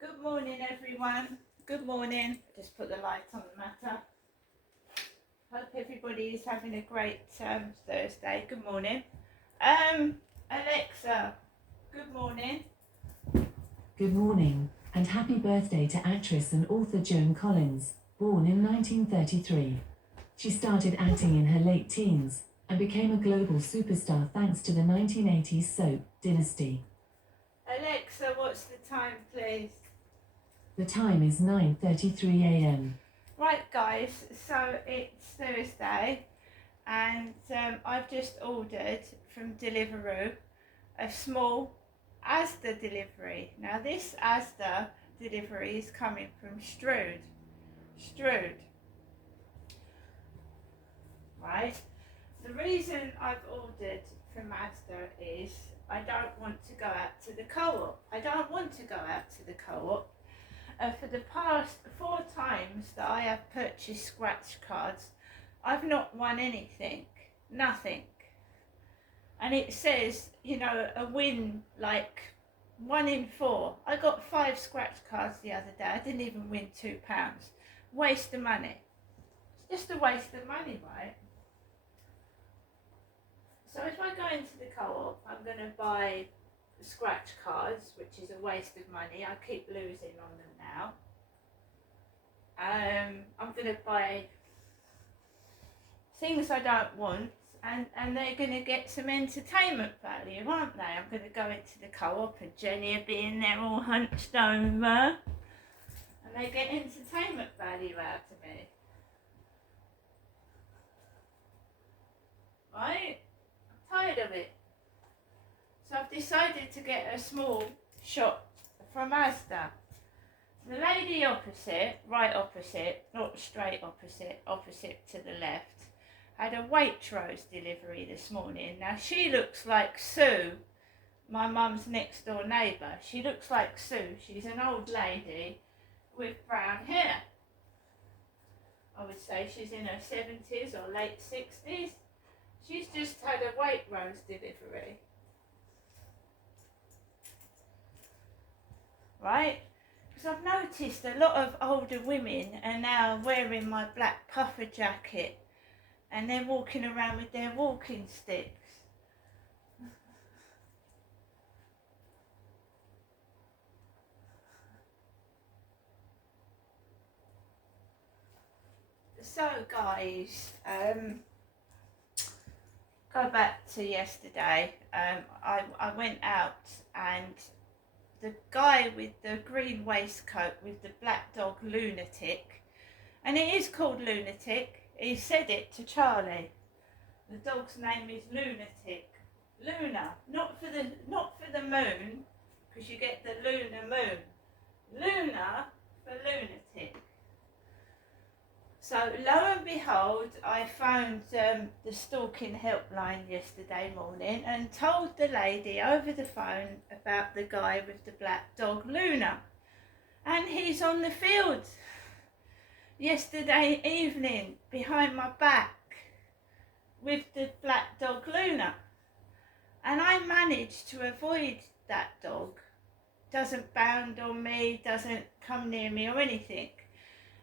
Good morning, everyone. Good morning. Just put the light on the matter. Hope everybody is having a great Thursday. Good morning. Alexa, good morning. Good morning, and happy birthday to actress and author Joan Collins, born in 1933. She started acting in her late teens and became a global superstar thanks to the 1980s soap Dynasty. Alexa, what's the time, please? The time is 9:33 a.m. Right, guys, so it's Thursday, and I've just ordered from Deliveroo a small Asda delivery. Now, this Asda delivery is coming from Strood. Right? The reason I've ordered from Asda is I don't want to go out to the co-op. For the past 4 times that I have purchased scratch cards, I've not won anything. Nothing. And it says, a win like 1 in 4. I got 5 scratch cards the other day. I didn't even win £2. Waste of money. It's just a waste of money, right? So if I go into the co-op, I'm going to buy scratch cards, which is a waste of money. I keep losing on them now. I'm going to buy things I don't want, and they're going to get some entertainment value, aren't they? I'm going to go into the co-op and Jenny will be in there all hunched over, and they get entertainment value out of me. Right? I'm tired of it. So I've decided to get a small shop from Asda. The lady opposite, right opposite, not straight opposite, opposite to the left, had a Waitrose delivery this morning. Now she looks like Sue, my mum's next door neighbour. She looks like Sue. She's an old lady with brown hair. I would say she's in her 70s or late 60s. She's just had a Waitrose delivery. Right? Because I've noticed a lot of older women are now wearing my black puffer jacket and they're walking around with their walking sticks. So guys, go back to yesterday. I went out and the guy with the green waistcoat with the black dog, Lunatic, and it is called Lunatic. He said it to Charlie. The dog's name is Lunatic. Luna, not for the moon, because you get the lunar moon. Luna for lunatic. So lo and behold, I phoned the stalking helpline yesterday morning and told the lady over the phone about the guy with the black dog, Luna. And he's on the field yesterday evening behind my back with the black dog, Luna. And I managed to avoid that dog. Doesn't bound on me, doesn't come near me or anything.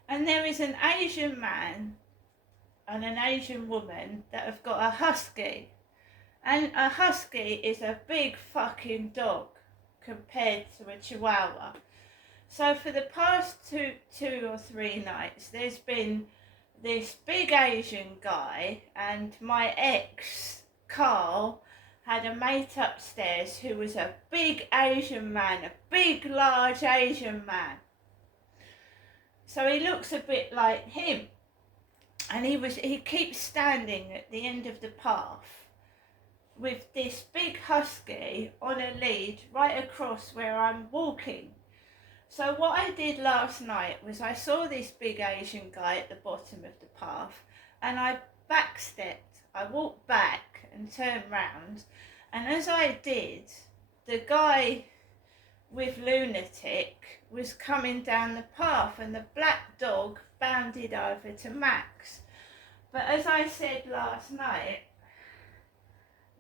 And there is an Asian man and an Asian woman that have got a husky. And a husky is a big fucking dog compared to a chihuahua. So for the past two or three nights, there's been this big Asian guy, and my ex, Carl, had a mate upstairs who was a big Asian man, a big, large Asian man. So he looks a bit like him. And he keeps standing at the end of the path with this big husky on a lead right across where I'm walking. So what I did last night was I saw this big Asian guy at the bottom of the path and I backstepped. I walked back and turned round, and as I did, the guy with Lunatic was coming down the path and the black dog bounded over to Max. But as I said last night,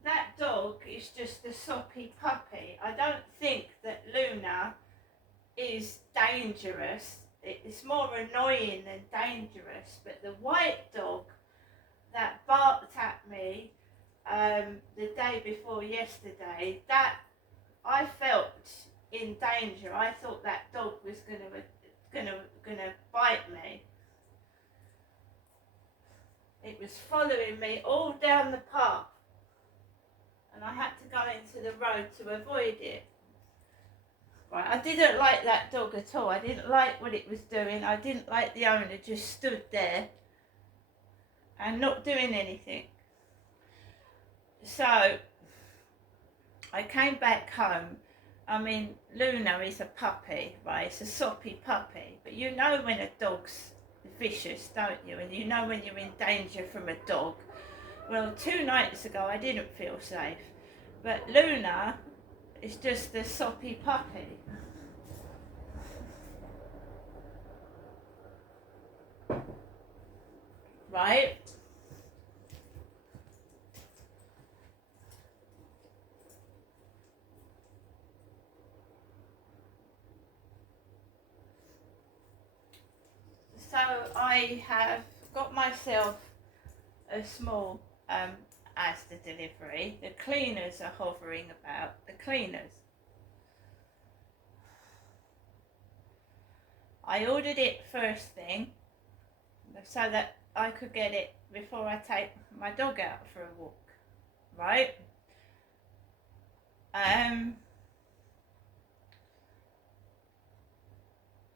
that dog is just a soppy puppy. I don't think that Luna is dangerous. It's more annoying than dangerous. But the white dog that barked at me the day before yesterday, that I felt in danger. I thought that dog was gonna bite me. It was following me all down the path, and I had to go into the road to avoid it. Right, I didn't like that dog at all. I didn't like what it was doing. I didn't like the owner just stood there and not doing anything. So I came back home. I mean, Luna is a puppy, right? It's a soppy puppy. But you know when a dog's vicious, don't you? And you know when you're in danger from a dog. Well, 2 nights ago I didn't feel safe. But Luna is just a soppy puppy. Right? So I have got myself a small Asda delivery. The cleaners are hovering about. The cleaners. I ordered it first thing so that I could get it before I take my dog out for a walk. Right?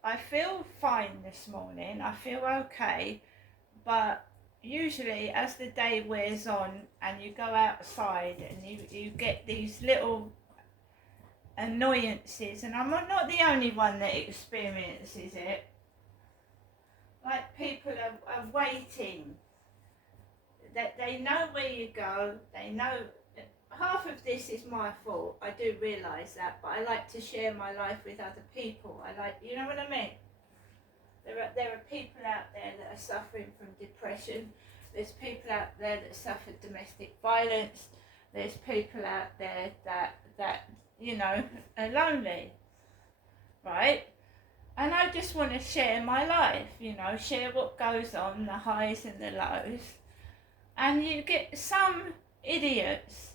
I feel fine this morning. I feel okay, but usually as the day wears on and you go outside and you get these little annoyances, and I'm not the only one that experiences it. Like people are waiting, that they know where you go, they know. Half of this is my fault, I do realise that, but I like to share my life with other people. I like, you know what I mean? There are people out there that are suffering from depression. There's people out there that suffer domestic violence. There's people out there that you know, are lonely, right? And I just want to share my life, you know, share what goes on, the highs and the lows. And you get some idiots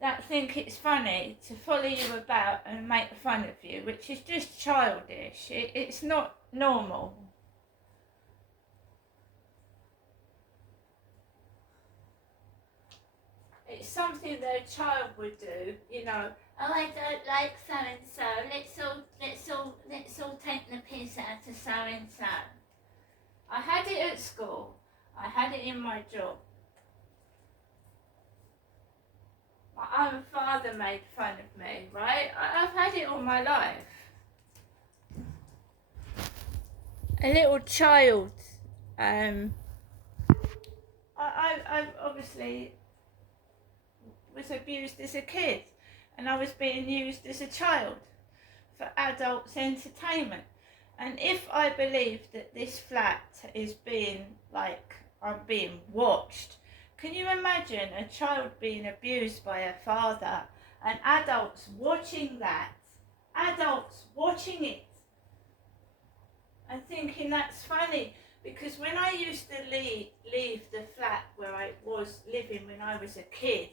that think it's funny to follow you about and make fun of you, which is just childish. It's not normal. It's something that a child would do, you know. Oh, I don't like so and so. Let's all take the piss out of so and so. I had it at school. I had it in my job. My own father made fun of me, right? I've had it all my life. A little child. I obviously was abused as a kid, and I was being used as a child for adults' entertainment. And if I believe that this flat is being, like, I'm being watched, can you imagine a child being abused by a father and adults watching that? Adults watching it and thinking that's funny. Because when I used to leave the flat where I was living when I was a kid,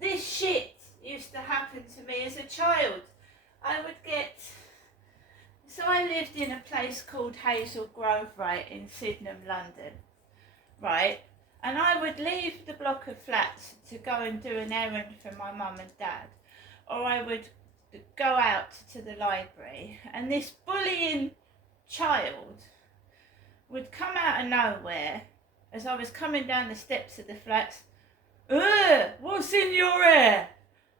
this shit used to happen to me as a child. I would get... So I lived in a place called Hazel Grove, right, in Sydenham, London, right? And I would leave the block of flats to go and do an errand for my mum and dad. Or I would go out to the library, and this bullying child would come out of nowhere as I was coming down the steps of the flats. Ugh, what's in your hair?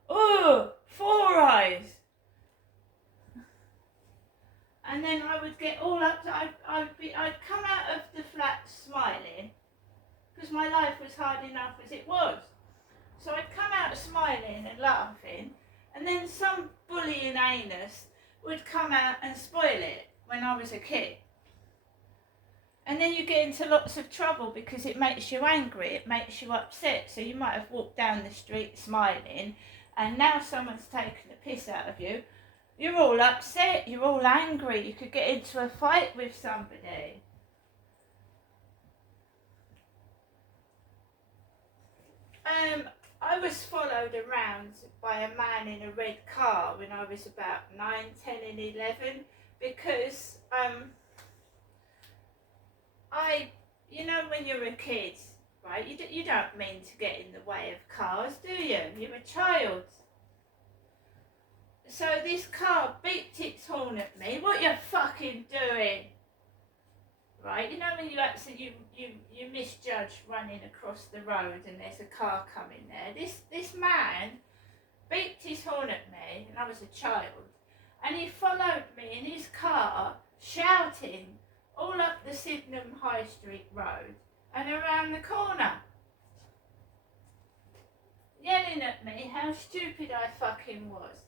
Ugh, 4 eyes. And then I would get all up, I'd come out of the flat smiling, because my life was hard enough as it was. So I'd come out smiling and laughing, and then some bullying anus would come out and spoil it when I was a kid. And then you get into lots of trouble because it makes you angry, it makes you upset. So you might have walked down the street smiling, and now someone's taken the piss out of you. You're all upset, you're all angry, you could get into a fight with somebody. I was followed around by a man in a red car when I was about 9, 10 and 11 because you know when you're a kid, right, you don't mean to get in the way of cars, do you? You're a child. So this car beeped its horn at me. What you fucking doing? Right, you know when you misjudge running across the road and there's a car coming there. This man beeped his horn at me, and I was a child, and he followed me in his car, shouting all up the Sydenham High Street Road and around the corner, yelling at me how stupid I fucking was.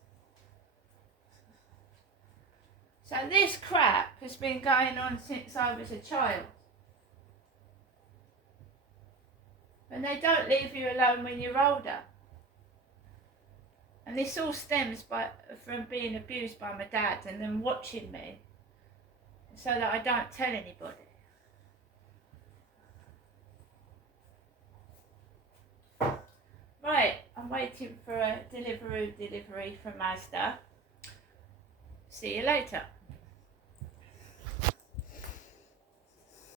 So this crap has been going on since I was a child. And they don't leave you alone when you're older. And this all stems from being abused by my dad and them watching me so that I don't tell anybody. Right, I'm waiting for a delivery from Mazda. See you later.